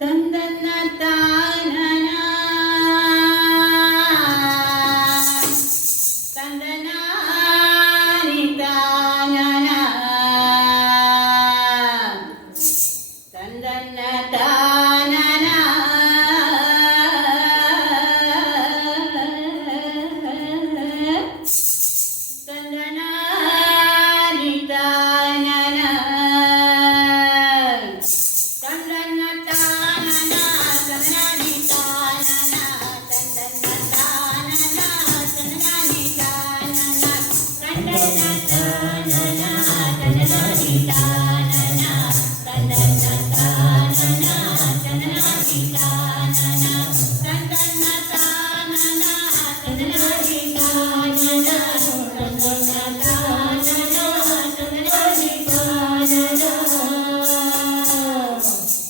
ತಂದನ್ನ ತಾನನ ತಂದನಾನಿ ತಾನನ ತಂದನ್ನ ತಾನನ ತಂದನಾನಿ ತಾನನ ತಂದನ್ನ ತಾನನ ತಂದನಾನಿ ತಾನನ ತಂದನ್ನ ತಾನನ ತಂದನಾನಿ ತಾನನ ತಂದನ್ನ ತಾನನ ತಂದನಾನಿ ತಾನನ ತಂದನ್ನ ತಾನನ ತಂದನಾನಿ ತಾನನ ತಂದನ್ನ ತಾನನ ತಂದನಾನಿ ತಾನನ ತಂದನ್ನ ತಾನನ ತಂದನಾನಿ ತಾನನ.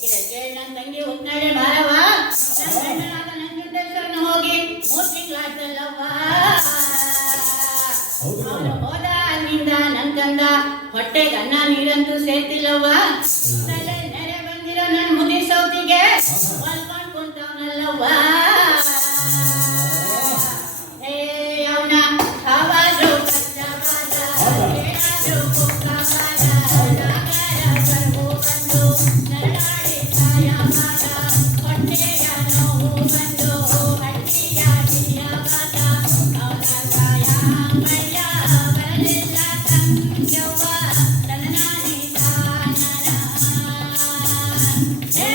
ಇದಕ್ಕೆ ನನ್ನ ತಂಗಿ ಉತ್ನಾಳೆ ಬಾರವ ನನ್ನ ಗಂಡನಾದ ನಂಜುಂಡೇಶ್ವರನ ಹೋಗಿ 3 ತಿಂಗಳಾಯ್ತಲ್ಲವ್ವ. ಅವನು ಹೋದ ಅಲ್ಲಿಂದ ನನ್ನ ಕಂದ ಹೊಟ್ಟೆಗೆ ಅನ್ನ ನೀರಂತೂ ಸೇರ್ತಿಲ್ಲವ್ವ. ತಲೆ ನೆರೆ ಬಂದಿರೋ ನನ್ನ ಮುದಿ ಸೌತಿಗೆ ಹೊಲ್ಕೊಂಡು ಕುಂತವನಲ್ಲವ್ವ. ಹೇ ಅವನ ಹಾವಾದ್ರು ಕಚ್ಚವಾದ ಏನಾದ್ರು ಕುಕ್ಕವಾದ ನಾಗರ ಕರ್ಬು ಬಂದು ನರಳಾಡಿ ಸಾಯವಾದ ಹೊಟ್ಟೆಯ ನೋವು ಬಂದು ಹಟ್ಟಿಯ ಹಿರಿಯವಾದ ಅವನ ಕಾಯ ಮೈಯ ಬರಲಿಲ್ಲ ತಂಗ್ಯವ್ವ ತಂದನಾನಿ ತಾನನ. ಹೇ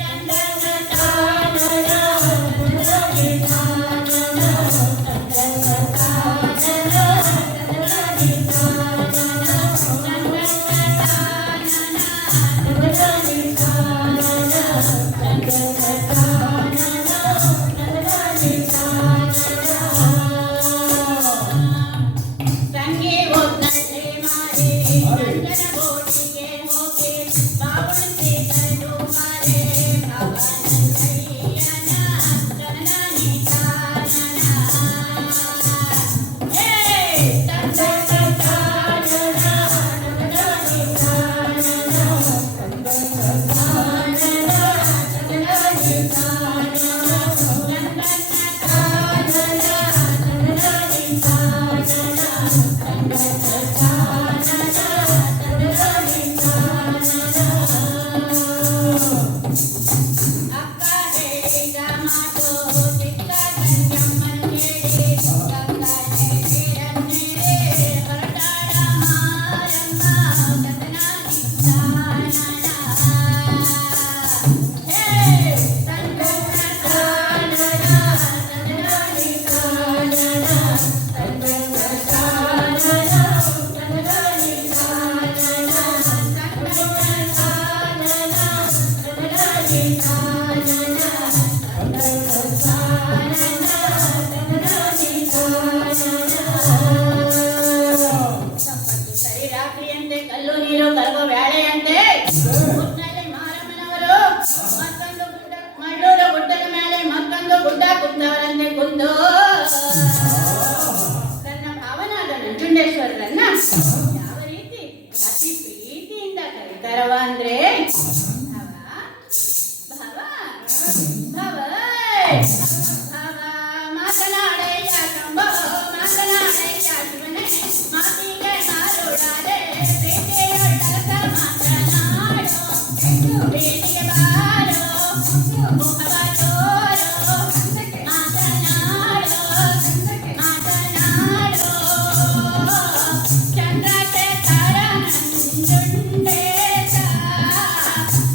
ತಂದನ ತಾನನ ತಂದನಾನಿ ತಾನನ ತಂದನ ತಾನನ ತಂದನಾನಿ ತಾನನ ತಂದನ ತಾನನ ತಂದನಾನಿ ತಾನನ ತಂದನ ತಾನನ ತಂದನಾನಿ ತಾನನ. ತಂಗಿ ಒತ್ತಳ್ಳಿ ಮಾರಿ ಗಂಡನ ಗೋಟಿಗೆ ಹೋಗಿ ಬಾವಣತಿ ಕರೆದು ಮಾರೆ ಭಾವನಯ್ಯನ ತಂದನಾನಿ ತಾನನ. ಹೇ ತಂದನ ತಾನನ ತಂದನಾನಿ ತಾನನ ತಂದನ ತಾನನ ತಂದನಾನಿ ತಾನನ ತಂದನ ತಾನನ ತಂದನಾನಿ ತಾನನ ತಂದನ ತಾನನ ತಂದನಾನಿ ತಾನನ. ಅಕ್ಕ ಹೇಳಿದ ಮಾತು ಚಿಕ್ಕ ಗಂಗಮ್ಮನ ಹೇಳಿ ಗಂಗನೆ ನೀರನ್ನೇಳಿ ಹೊರಟಾಳ ಮಾರಮ್ಮ ತಂದನಾನಿ ತಾನನ. ಹೇ ತಂದನ ತಾನನ ತಂದನಾನಿ ತಾನನ ತಂದನ ತಾನನ ತಂದನಾನಿ ತಾನನ ತಂದನ ತಾನನ ತಂದನಾನಿ ತಾನನ ತಂದನ ತಾನನ ತಂದನಾನಿ ತಾನನ. ಸಂಪತ್ತು ಸರಿ ರಾತ್ರಿಯಂತೆ ಕಲ್ಲು ನೀರು ಕರಗೋ ವ್ಯಾಳೆಯಂತೆ ಉತ್ನಾಳೆ ಮಾರಮ್ಮನವರು ಮತ್ತೊಂದು ಗುಡ್ಡ ಮಳ್ಳೂರ ಗುಡ್ಡದ ಮೇಲೆ ಮತ್ತೊಂದು ಗುಡ್ಡ ಕುಂತವರಂತೆ ಕುಂದು ತನ್ನ ಭಾವನಾದ ನಂಜುಂಡೇಶ್ವರರನ್ನ ಯಾವ ರೀತಿ ಅತಿ ಪ್ರೀತಿಯಿಂದ ಕರೀತಾರವ ಅಂದ್ರೆ ಭವ ಭವ ಭವ ಭವ ಮಾತನಾಡೆಯ ಕಂಬೋ ಮಾತನಾಡೆಯ ಶಿವನೇ ಮಾತಿಗೆ ಮಾರುಡಾದೆ ಪ್ರೀತಿಯೊಳಗ ಮಾತನಾಡೋ ಪ್ರೀತಿಗೆ ಬಾರೋ ಮೋಹವ ತೋರೋ ಮಾತನಾಡೋ ಮಾತನಾಡೋ ಚಂದ್ರಶೇಖರ ನಂಜುಂಡೇಶ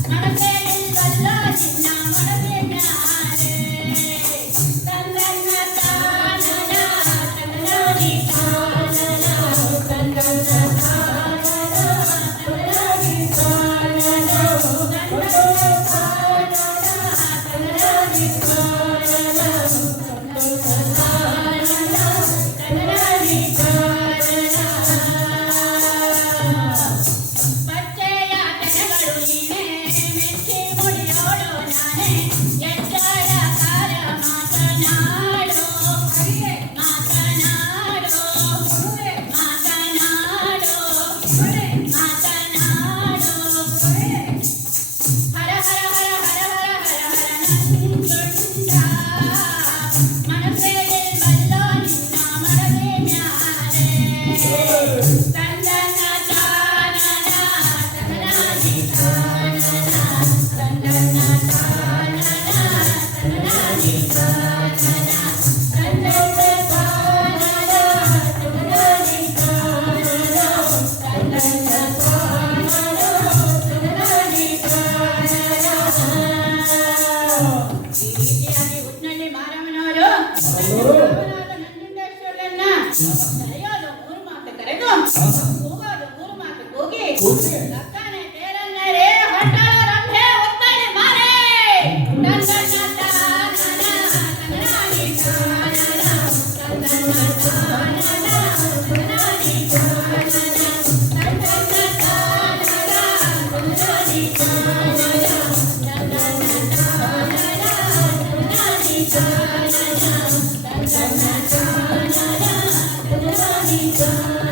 ಮನಸೇ ನಿಲ್ವಲ್ಲ ನಿನ್ನ ಮನಸ್ಸೇ ಮ್ಯಾಲೆ ತಂದನ್ನ ತಾನನ ತಂದನಾನಿ ತಾನನ ತಂದನ್ನ ತಾನನ ತಂದನಾನಿ ತಾನನ ತಂದನ್ನ ತಾನನ ನಡೆಯೋದು ಮೂರು ಮಾತು ಕರೆದು ಹೋಗೋದು ಮೂರು ಮಾತು ಹೋಗಿ ಲಕ್ಕನೆ ತೇರನ್ನರೆ ಹೊಟ್ಟಾಳ ರಂಭೆ ಒತ್ತಾಳೆ ಮಾರೆ Thank you.